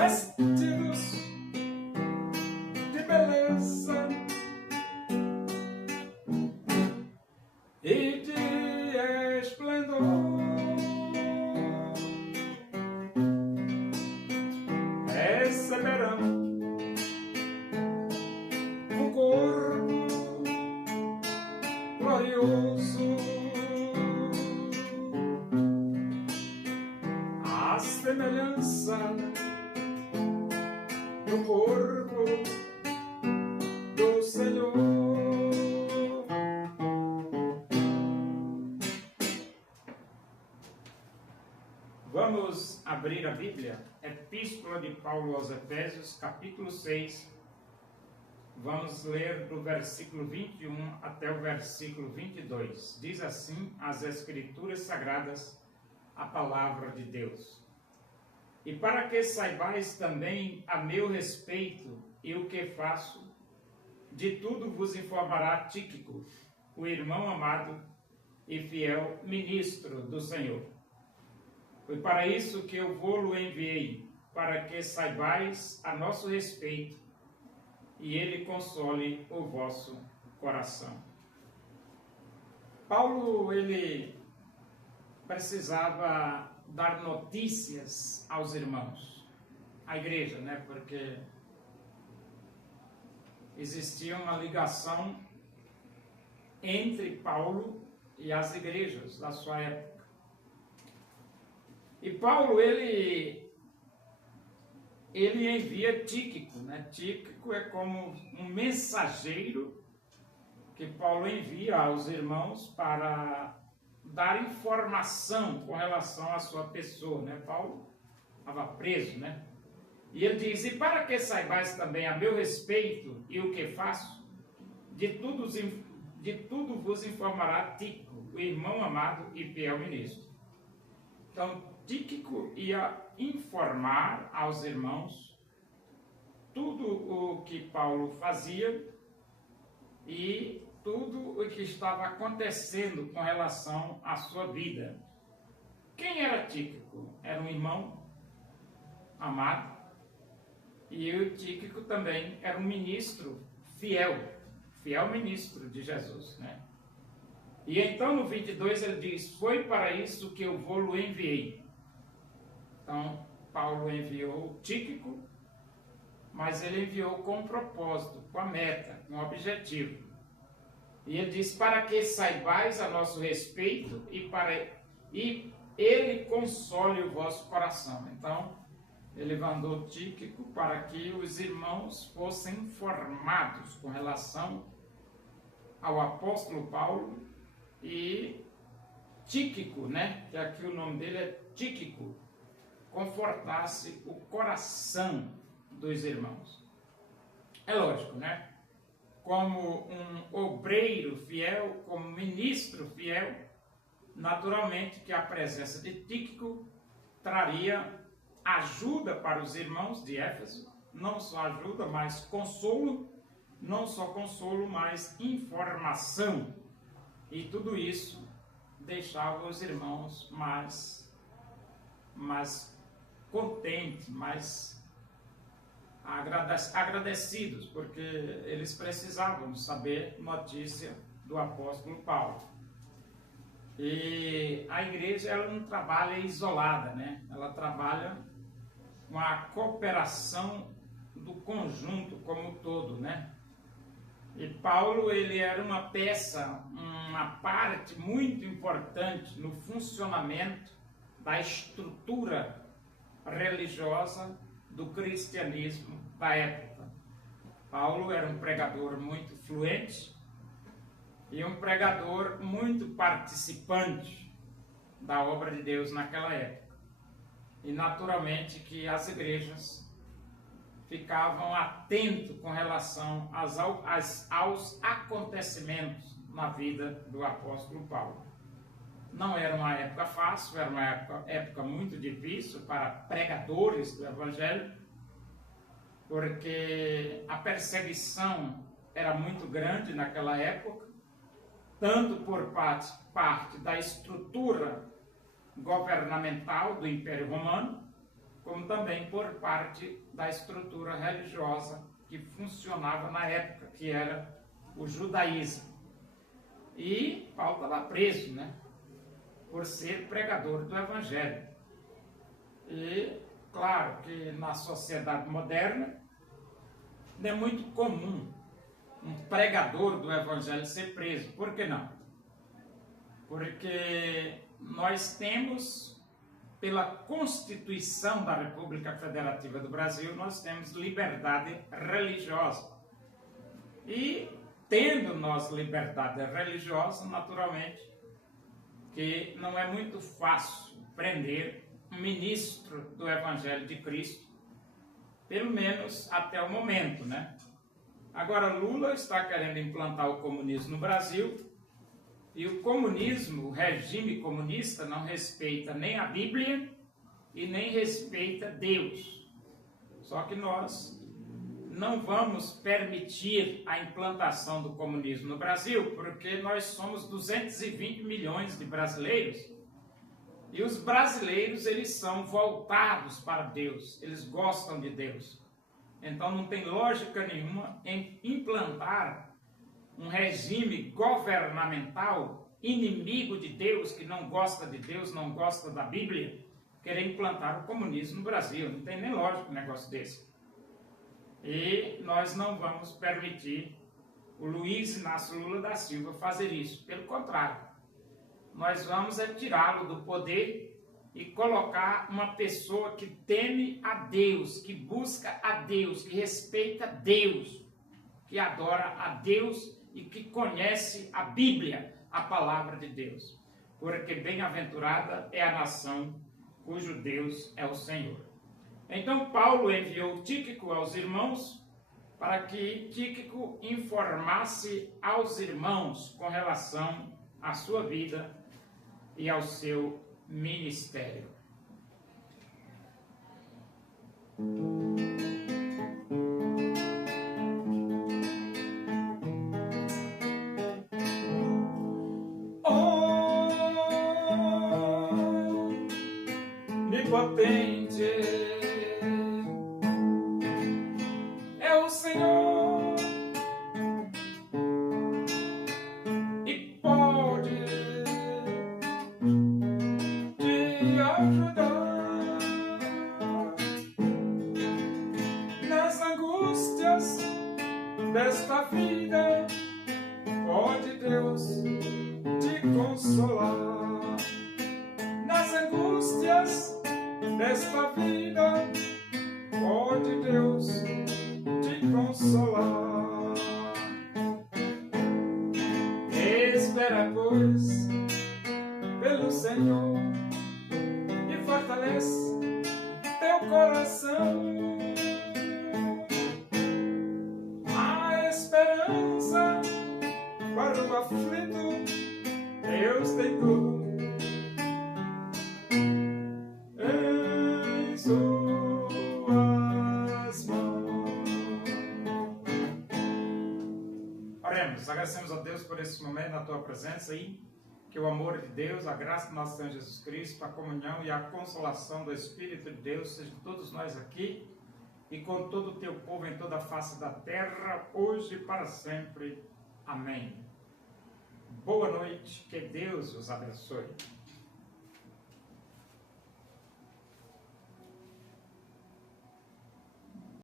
vestidos de beleza e de esplendor. Receberão um corpo glorioso, a semelhança do corpo do Senhor. Vamos abrir a Bíblia, Epístola de Paulo aos Efésios, capítulo 6. Vamos ler do versículo 21 até o versículo 22. Diz assim as Escrituras Sagradas, a palavra de Deus. E para que saibais também a meu respeito e o que faço, de tudo vos informará Tíquico, o irmão amado e fiel ministro do Senhor. Foi para isso que eu vou-lo enviei, para que saibais a nosso respeito e ele console o vosso coração. Paulo, ele precisava dar notícias aos irmãos, à igreja, né? Porque existia uma ligação entre Paulo e as igrejas da sua época. E Paulo, ele envia Tíquico, né? Tíquico é como um mensageiro que Paulo envia aos irmãos para dar informação com relação à sua pessoa, né? Paulo estava preso, né? E ele diz: e para que saibais também a meu respeito e o que faço, de tudo vos informará Tíquico, o irmão amado e fiel ministro. Então, Tíquico ia informar aos irmãos tudo o que Paulo fazia e tudo o que estava acontecendo com relação à sua vida. Quem era Tíquico? Era um irmão amado, e o Tíquico também era um ministro fiel ministro de Jesus, né? E então no 22 ele diz: foi para isso que eu vou-lo enviei. Então, Paulo enviou Tíquico, mas ele enviou com um propósito, com a meta, com um objetivo. E ele diz: para que saibais a nosso respeito e ele console o vosso coração. Então, ele mandou Tíquico para que os irmãos fossem informados com relação ao apóstolo Paulo, e Tíquico, né, que aqui o nome dele é Tíquico, confortasse o coração dos irmãos. É lógico, né? Como um obreiro fiel, como ministro fiel, naturalmente que a presença de Tíquico traria ajuda para os irmãos de Éfeso, não só ajuda, mas consolo, não só consolo, mas informação. E tudo isso deixava os irmãos mais contentes, mais agradecidos, porque eles precisavam saber notícia do apóstolo Paulo. E a igreja, ela não trabalha isolada, né? Ela trabalha com a cooperação do conjunto como um todo, né? E Paulo, ele era uma peça, uma parte muito importante no funcionamento da estrutura religiosa do cristianismo da época. Paulo era um pregador muito fluente e um pregador muito participante da obra de Deus naquela época. E naturalmente que as igrejas ficavam atentos com relação aos acontecimentos na vida do apóstolo Paulo. Não era uma época fácil, era uma época muito difícil para pregadores do Evangelho, porque a perseguição era muito grande naquela época, tanto por parte da estrutura governamental do Império Romano, como também por parte da estrutura religiosa que funcionava na época, que era o judaísmo. E Paulo estava preso, né? Por ser pregador do Evangelho. E, claro, que na sociedade moderna não é muito comum um pregador do Evangelho ser preso. Por que não? Porque nós temos, pela Constituição da República Federativa do Brasil, nós temos liberdade religiosa. E, tendo nós liberdade religiosa, naturalmente, que não é muito fácil prender um ministro do Evangelho de Cristo, pelo menos até o momento, né? Agora, Lula está querendo implantar o comunismo no Brasil, e o comunismo, o regime comunista, não respeita nem a Bíblia e nem respeita Deus. Só que nós não vamos permitir a implantação do comunismo no Brasil, porque nós somos 220 milhões de brasileiros, e os brasileiros, eles são voltados para Deus, eles gostam de Deus. Então não tem lógica nenhuma em implantar um regime governamental inimigo de Deus, que não gosta de Deus, não gosta da Bíblia, querer implantar o comunismo no Brasil. Não tem nem lógica um negócio desse. E nós não vamos permitir o Luiz Inácio Lula da Silva fazer isso. Pelo contrário, nós vamos tirá-lo do poder e colocar uma pessoa que teme a Deus, que busca a Deus, que respeita Deus, que adora a Deus e que conhece a Bíblia, a palavra de Deus. Porque bem-aventurada é a nação cujo Deus é o Senhor. Então Paulo enviou Tíquico aos irmãos para que Tíquico informasse aos irmãos com relação à sua vida e ao seu ministério. Onipotente é o Senhor e pode te ajudar nas angústias desta vida. Pode Deus te consolar nas angústias desta vida. Pode Deus te consolar. Espera, pois, pelo Senhor e fortalece teu coração. A esperança para o aflito, Deus tem tudo em suas mãos. Oremos, agradecemos a Deus por esse momento na tua presença e que o amor de Deus, a graça do nosso Senhor Jesus Cristo, a comunhão e a consolação do Espírito de Deus sejam todos nós aqui e com todo o teu povo em toda a face da terra, hoje e para sempre. Amém. Boa noite, que Deus os abençoe.